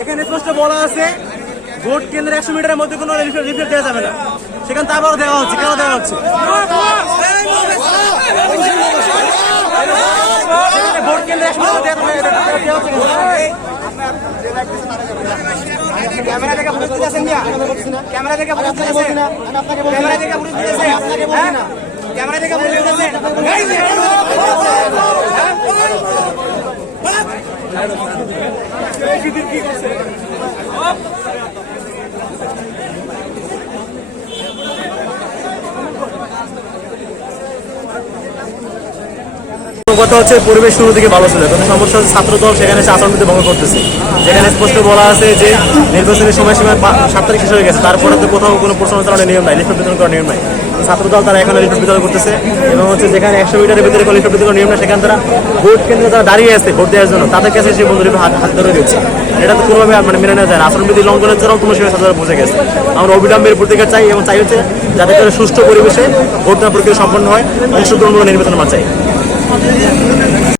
এখানে স্পষ্ট বলা আছে ভোট কেন্দ্রে 100 মিটারের মধ্যে কোনো লিফলেট দেওয়া যাবে না। সেখানে তো আবারও দেওয়া হচ্ছে। কেন দেওয়া হচ্ছে? ভোট কেন্দ্রে 100 মিটার দেওয়া হচ্ছে। ক্যামেরা দেখে বুঝতে পারছেন না? ক্যামেরা দেখে বুঝতে পারছেন না? ক্যামেরা দেখে বুঝতে পারছেন? আপনাকে বলছি না। ক্যামেরা দেখে বুঝতে পারছেন? কথা হচ্ছে পরিবেশ শুরু থেকে ভালো ছিল, কিন্তু সমস্যা হচ্ছে ছাত্রদল সেখানে আচরণবিধি ভঙ্গ করতেছে। যেখানে স্পষ্ট বলা আছে যে নির্বাচনের সময়সীমা 7 তারিখ শেষ হয়ে গেছে, তারপরে তো কোথাও কোনো প্রশ্ন চালানোর নিয়ম নাই, লিফলেট বিতরণ করার নিয়ম নাই। ছাত্রদল তারা এখানে লিফলেট বিতরণ করতেছে এবং হচ্ছে যেখানে 100 মিটারের ভিতরে কোনো লিফলেট বিতরণ নিয়ম না, সেখানে তারা ভোট কেন্দ্রে তারা দাঁড়িয়ে আছে ভোট দেওয়ার জন্য, তাদের কাছে সেই বন্ধুরা হাত ধরে দিচ্ছে। এটা তো কোনোভাবে মেনে নেওয়া যায় না। আচরণবিধি লঙ্ঘনের জন্য কোনো সময় ছাত্ররা বুঝে গেছে। আমরা অবিলম্বের প্রতিকার চাই এবং চাই হচ্ছে যাতে করে সুষ্ঠু পরিবেশে ভোট প্রক্রিয়া সম্পন্ন হয়, অংশগ্রহণমূলক নির্বাচন আমরা চাই।